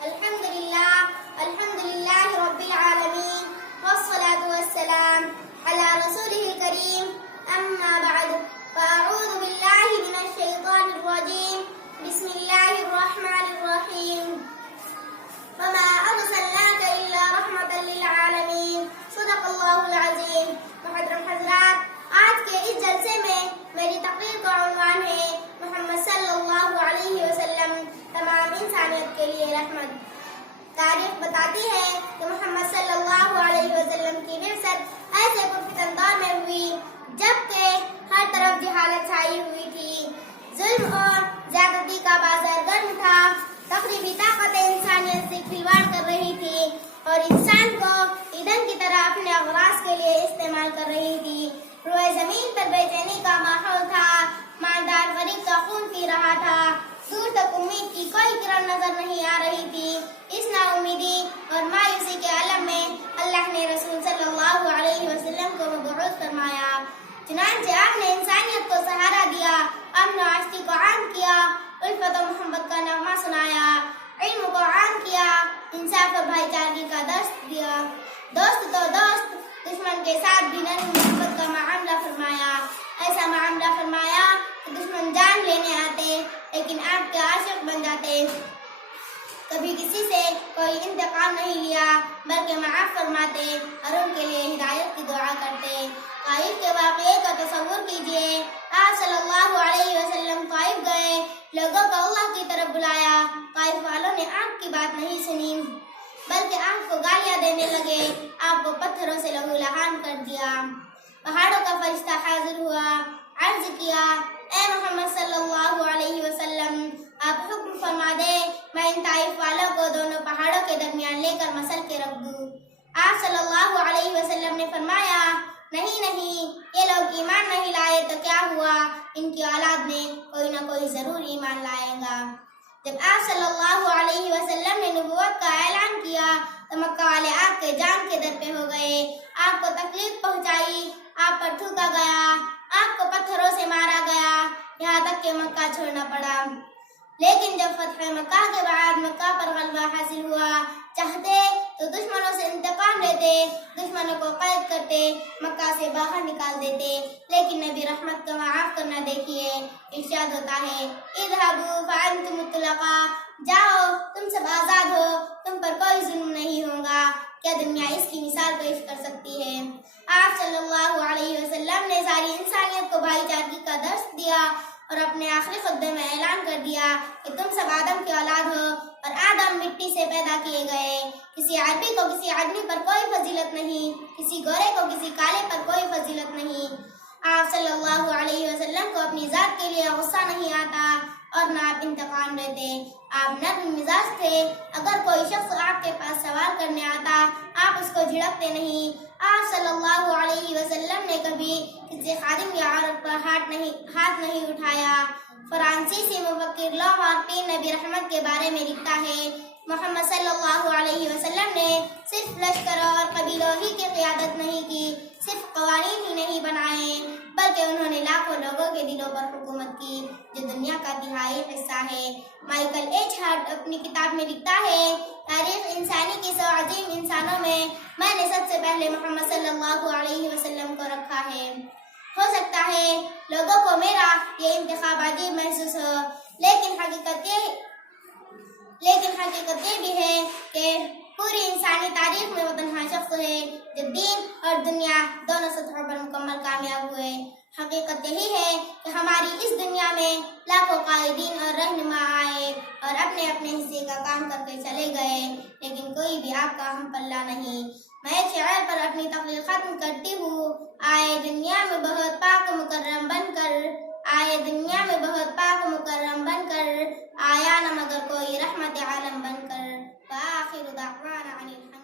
الحمد لله رب العالمين والصلاة والسلام على رسوله الكريم أما بعد فأعوذ بالله من الشيطان الرجيم بسم الله الرحمن الرحيم وما أرسلناك إلا رحمة للعالمين صدق الله العظيم. محترم حضرات، آج کے اس جلسے میں میری تقریر کا عنوان ہے محمد صلی اللہ علیہ وسلم تمام انسانیت کے لیے رحمت. تاریخ بتاتی ہے کہ محمد صلی اللہ علیہ وسلم کی بعثت ایسے پرفتن دور میں ہوئی جبکہ ہر طرف جہالت چھائی ہوئی تھی، ظلم اور زیادتی کا بازار گرم تھا، تقریبی طاقت انسانیت سے کھلواڑ کر رہی تھی اور انسان کو ایندھن کی طرح اپنے اغراض کے لیے استعمال کر رہی تھی. روئے زمین پر بے چینی کا ماحول تھا، مالدار غریب کا خون پی رہا تھا، دور تک امید کی کوئی کرن نظر نہیں آ رہی تھی. اس نا امیدی اور مایوسی کے عالم میں اللہ نے رسول صلی اللہ علیہ وسلم کو مبعوث فرمایا. چنانچہ آپ نے انسانیت کو سہارا دیا، امن و آشتی کو عام کیا، الفت و محبت کا نغمہ سنایا، علم کو عام کیا، انصاف و بھائی چارگی کا درس دیا، دوست تو دوست دشمن کے ساتھ بھی نرم محبت کا معاملہ فرمایا. ایسا معاملہ فرمایا کہ دشمن جان لینے آتے لیکن آپ کے عاشق بن جاتے. کبھی کسی سے کوئی انتقام نہیں لیا بلکہ معاف فرماتے اور ان کے لیے ہدایت کی دعا کرتے. طائف کے واقعے کا تصور کیجئے. آپ صلی اللہ علیہ وسلم طائف گئے، لوگوں کو اللہ کی طرف بلایا. طائف والوں نے آپ کی بات نہیں سنی بلکہ آپ کو گالیاں دینے لگے، آپ کو پتھروں سے لہو لہان کر دیا. پہاڑوں کا فرشتہ حاضر ہوا، عرض کیا، اے محمد صلی اللہ علیہ وسلم، آپ حکم فرما دے میں ان طائف والوں کو دونوں پہاڑوں کے درمیان لے کر مسل کے رکھ دوں. آپ صلی اللہ علیہ وسلم نے فرمایا، نہیں نہیں، یہ لوگ ایمان نہیں لائے تو کیا ہوا، ان کی اولاد میں کوئی نہ کوئی ضرور ایمان لائے گا. جب آپ صلی اللہ علیہ وسلم نے نبوت کا اعلان کیا تو مکہ والے آپ کے جان کے در پہ ہو گئے، آپ کو تکلیف پہنچائی، آپ پر تھوکا گیا، آپ کو پتھروں سے مارا گیا، یہاں تک کہ مکہ چھوڑنا پڑا. لیکن جب فتح مکہ کے بعد مکہ پر غلبہ حاصل ہوا، چاہتے تو دشمنوں سے انتقام لیتے، دشمنوں کو قید کرتے، مکہ سے باہر نکال دیتے. لیکن نبی رحمت کا معاف کرنا دیکھیے. ارشاد ہوتا ہے، اذهبوا فانتم الطلقاء، جاؤ تم سب آزاد ہو، تم پر کوئی ظلم نہیں ہوگا. کیا دنیا اس کی مثال پیش کر سکتی ہے؟ آپ صلی اللہ علیہ وسلم نے ساری انسانیت کو بھائی چارگی کا درس دیا اور اپنے آخری خطبے میں اعلان کر دیا کہ تم سب آدم کی اولاد ہو اور آدم مٹی سے پیدا کیے گئے. کسی عربی کو کسی عجمی پر کوئی فضیلت نہیں، کسی گورے کو کسی کالے پر کوئی فضیلت نہیں. آپ صلی اللہ علیہ وسلم کو اپنی ذات کے لیے غصہ نہیں آتا اور نہ آپ انتقام لیتے. آپ نرم مزاج تھے. اگر کوئی شخص آپ کے پاس سوال کرنے آتا آپ اس کو جھڑکتے نہیں. آپ صلی اللہ علیہ وسلم نے کبھی کسی خادم یا عورت پر ہاتھ نہیں اٹھایا. فرانسیسی مفکر لو مارٹین نبی رحمت کے بارے میں لکھتا ہے، محمد صلی اللہ علیہ وسلم نے صرف لشکروں اور قبیلوں ہی کی قیادت نہیں کی، صرف قوانین ہی نہیں بنائے بلکہ انہوں نے لاکھوں لوگوں کے دلوں پر حکومت کی جو دنیا کا تہائی حصہ ہے. مائیکل ایچ ہارٹ اپنی کتاب میں لکھتا ہے، تاریخ انسانی کی 100 عظیم انسانوں میں نے سب سے پہلے محمد صلی اللہ علیہ وسلم کو رکھا ہے. ہو سکتا ہے لوگوں کو میرا یہ انتخاب عجیب محسوس ہو، لیکن حقیقت یہ بھی ہے کہ پوری انسانی تاریخ میں وہ تنہا شخص ہے جو دین اور دنیا دونوں سطحوں پر مکمل کامیاب ہوئے. حقیقت یہی ہے کہ ہماری اس دنیا میں لاکھوں قائدین اور رہنما آئے اور اپنے اپنے حصے کا کام کر کے چلے گئے لیکن کوئی بھی آپ کا ہم پلہ نہیں. میں ایک شعر پر اپنی تقریر ختم کرتی ہوں. آئے دنیا میں بہت پاک مکرم بن کر، آئے دنیا میں بہت پاک مکرم بن کر، آیا نہ مگر کوئی رحمت عالم بن کر. وآخر دعوانا عن الحمد